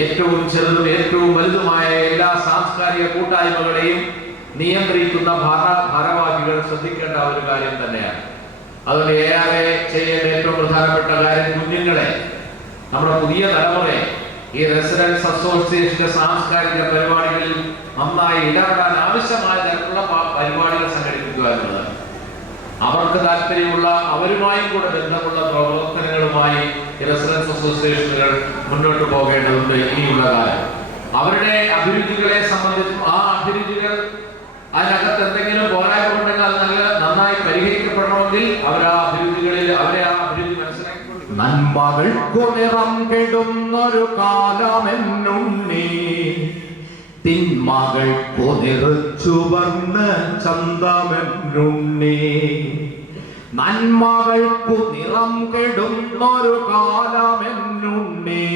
ഏറ്റവും ചെറുതും ഏറ്റവും വലുതുമായ എല്ലാ സാംസ്കാരിക കൂട്ടായ്മകളെയും നിയന്ത്രിക്കുന്ന ഭാരവാഹികൾ ശ്രദ്ധിക്കേണ്ട ഒരു കാര്യം തന്നെയാണ്. അതുകൊണ്ട് ഏറെ ചെയ്യേണ്ട ഏറ്റവും പ്രധാനപ്പെട്ട കാര്യം കുഞ്ഞുങ്ങളെ, നമ്മുടെ പുതിയ തലമുറയെ ഈ റെസിഡൻസ് അസോസിയേഷന്റെ സാംസ്കാരിക പരിപാടികളിൽ നന്നായി ഇടപെടാൻ ആവശ്യമായ തരത്തിലുള്ള പരിപാടികൾ സംഘടിപ്പിക്കുക എന്നുള്ളത്. അവർക്ക് താല്പര്യമുള്ള, അവരുമായും കൂടെ ബന്ധമുള്ള പ്രവർത്തനങ്ങളുമായി റെസിഡൻസ് അസോസിയേഷനുകൾ മുന്നോട്ട് പോകേണ്ടതുണ്ട്. ഇനിയുള്ള കാലം അവരുടെ അഭിരുചികളെ സംബന്ധിച്ചും ആ അഭിരുചികൾ അതിനകത്ത് എന്തെങ്കിലും പോരായ്മ ഉണ്ടെങ്കിൽ അത് നന്നായി പരിഹരിക്കപ്പെടണമെങ്കിൽ അവരെ ആ അഭിരുചി മനസ്സിലാക്കി നന്മകൾക്കു നിറം കെടുന്നൊരു കാലമെന്നുണ്ണി, തിന്മകൾക്കു നിറച്ചുവർണ്ണ ചന്തമെന്നുണ്ണി. നന്മകൾക്കു നിറം കെടുന്നൊരു കാലമെന്നുണ്ണി,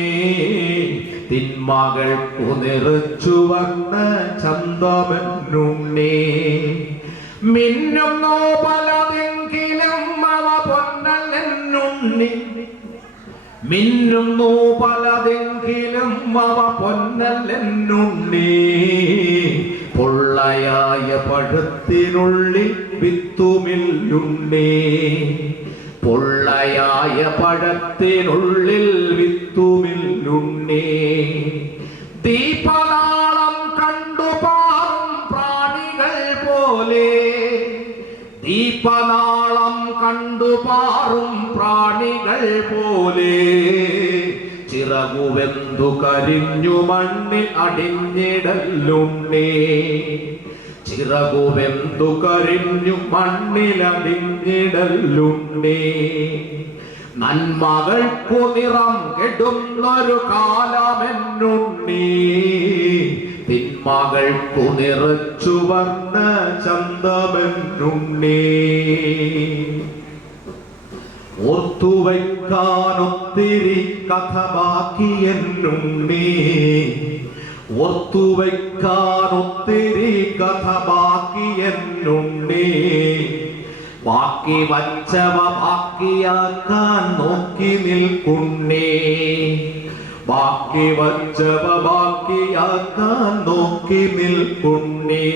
തിന്മകൾക്കു നിറച്ചുവർണ്ണ ചന്തമെന്നുണ്ണി. മിന്നുന്നു പലതെങ്കിലും അവ പൊന്നല്ലെന്നുണ്ണി, മിന്നുന്നു പലതെങ്കിലും അവ പൊന്നല്ലെന്നുണ്ണി. പൊള്ളയായ പഴത്തിനുള്ളിൽ വിത്തുമില്ലുണ്ണി, പൊള്ളയായ പഴത്തിനുള്ളിൽ വിത്തുമില്ലുണ്ണി. ദീപനാളം കണ്ടുപാറും പ്രാണികൾ പോലെ, ദീപനാളം കണ്ടുപാറും പ്രാണികൾ പോലെ, ചിറകുവെന്തു കരിഞ്ഞു മണ്ണിൽ അടിഞ്ഞിടലുണ്ണി, ചിറകുവെന്തു കരിഞ്ഞു മണ്ണിലടിഞ്ഞിടലുണ്ണി. നന്മകൾക്കു നിറം കെടുന്നൊരു കാലമെന്നുണ്ണി, തിന്മകൾക്കു നിറച്ചുവർണ്ണ ചന്തമെന്നുണ്ണി. ഓർത്തുവയ്ക്കാനൊത്തിരി കഥ ബാക്കിയെന്നുണ്ണി, ഓർത്തുവയ്ക്കാനൊത്തിരി കഥ ബാക്കിയെന്നുണ്ണി. ബാക്കി വച്ചവ ബാക്കിയാക്കാൻ നോക്കി നിൽക്കുന്നേ, ബാക്കി വച്ചവ ബാക്കിയാക്കാൻ നോക്കി നിൽക്കുന്നേ.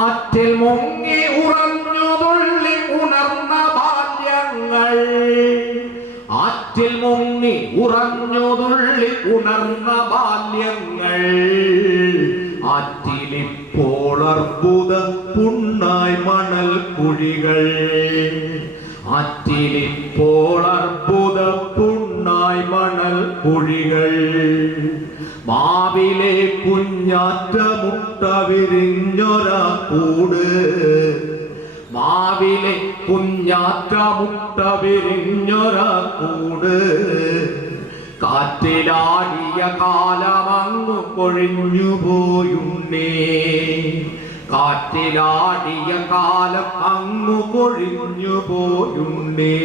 ആറ്റിൽ മുങ്ങി ഉറഞ്ഞു തുള്ളി ഉണർന്ന ബാല്യങ്ങൾ, ആറ്റിൽ മുങ്ങി ഉറഞ്ഞു തുള്ളി ഉണർന്ന ബാല്യങ്ങൾ. ആറ്റിലിപ്പോൾ അർബുദ പുണ്ണായി മണൽ കുഴികൾ, ആറ്റിലിപ്പോൾ അർബുദ പുണ്ണായി മണൽ കുഴികൾ. മാവിലെ കുഞ്ഞാറ്റ മുട്ട വിരിഞ്ഞൊരാ കൂട്, മാവിലെ കുഞ്ഞാറ്റ മുട്ട വിരിഞ്ഞൊരാ കൂട്. കാറ്റിലാടിയ കാലമങ്ങു കൊഴിഞ്ഞുപോയുണ്ണേ, കാറ്റിലാടിയ കാലം അങ്ങു കൊഴിഞ്ഞുപോയുണ്ണേ.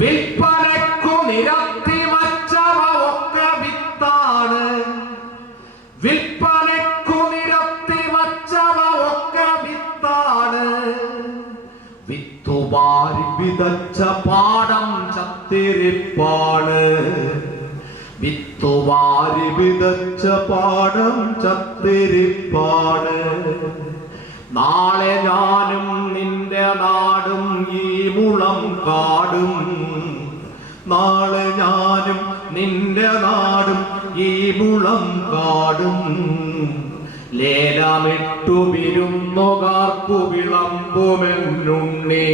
വിൽപ്പനക്കു നിരത്തി വച്ചവ ഒക്കെ വിത്താണ്, വിൽപ്പനക്കു നിരത്തി വച്ചവ ഒക്കെ വിത്താണ്. വിത്തുവാരി വിതച്ച പാടം ചത്തിരിപ്പാണ്, വിത്തുവാരി വിതച്ച പാടം ചത്തിരിപ്പാണ്. നാളെ ഞാനും നിന്റെ നാടും ഈ മുളം കാടും, നാളെ ഞാനും നിന്റെ നാടും ഈ മുളം കാടും. ലേലമിട്ടു വിരുന്നുകാർക്കു വിളമ്പുമെന്നുണ്ണി,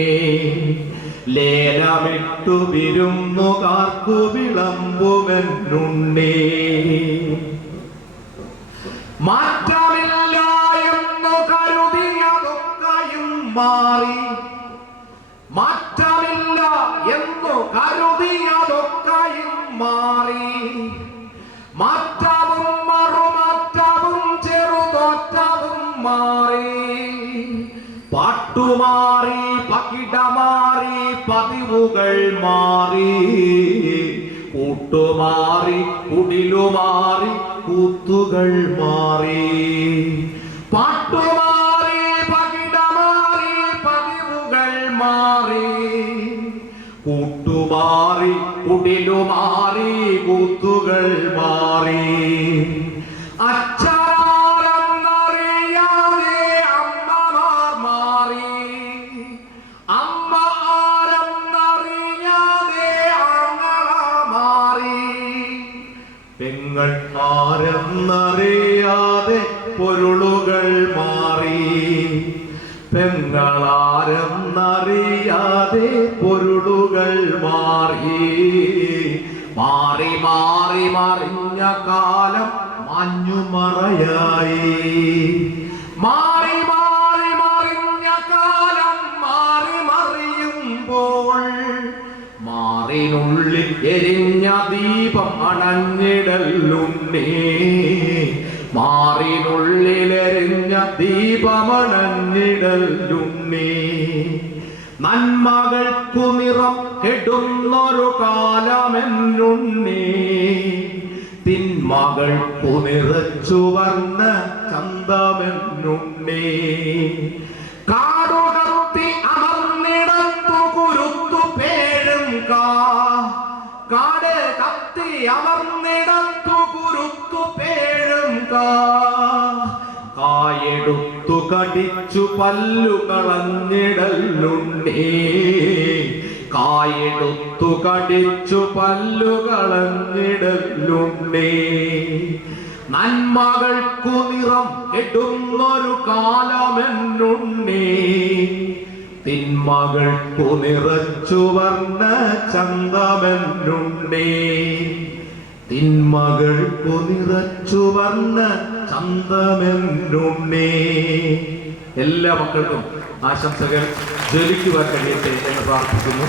ലേലമിട്ടു വിരുന്നുകാർക്കു വിളമ്പുമെന്നുണ്ണി. മാറ്റമില്ല എന്നു കരുതിയതൊക്കെയും മാറി, മാറ്റമില്ല എന്നു കരുതിയതൊക്കെയും മാറി. മാറ്റവും മറുമാറ്റവും ചെറുതോറ്റവും മാറി. പാട്ടുമാറി പകിടമാറി പതിവുകൾ മാറി, കൂട്ടുമാറി കുടിലുമാറി കൂത്തുകൾ മാറി. പാട്ടുമാറി പകിടമാറി പതിവുകൾ മാറി, കൂട്ടുമാറി മാറി കുടിലു മാറി കൂത്തുകൾ മാറി അച്ഛനാരെന്നറിയാതെ അമ്മമാർ മാറി അമ്മ ആരെന്നറിയാതെ ആങ്ങള മാറി പെങ്ങൾ ആരെന്നറിയാതെ പൊരുളുകൾ മാറി പെങ്ങളാരെന്നറിയാതെ പൊരുളുകൾ മാറി മാറി മാറി മറിഞ്ഞ കാലം മഞ്ഞുമറയായി മാറി മാറി മറിഞ്ഞ കാലം മാറി മറിയുമ്പോൾ മാറിനുള്ളിൽ എരിഞ്ഞ ദീപം അണഞ്ഞിടലുണ്ണേ മാറിനുള്ളിലെരിഞ്ഞ ദീപമണഞ്ഞിടലുണ്ണേ നന്മകൾക്കു നിറം കെടുന്നൊരു കാലമെന്നുണ്ണേ തിന്മകൾക്കു നിറച്ചു വർണ്ണ ചന്തമെന്നുണ്ണേ കാടുകത്തി അമർന്നിടത്തു കുരുത്തു പേഴും കാട് കത്തി അമർന്നിടത്തു കുരുത്തു പേഴും കായെടുത്തു കടിച്ചു പല്ലു കളഞ്ഞിടലുണ്ണേ കായെടുത്തു കടിച്ചു പല്ലു കളഞ്ഞിടലുണ്ണേ നന്മകൾക്കു നിറം കെടുന്നൊരു കാലമെന്നുണ്ണേ തിന്മകൾക്കു നിറച്ചു വർണ്ണ ചന്തമെന്നുണ്ണേ തിന്മകൾക്കു നിറച്ചു വർണ്ണ ചന്തമെന്നുണ്ണേ എല്ലാ മക്കൾക്കും ആശംസകൾ ജ്വലിക്കുവാൻ കഴിയട്ടെ എന്ന് പ്രാർത്ഥിക്കുന്നു.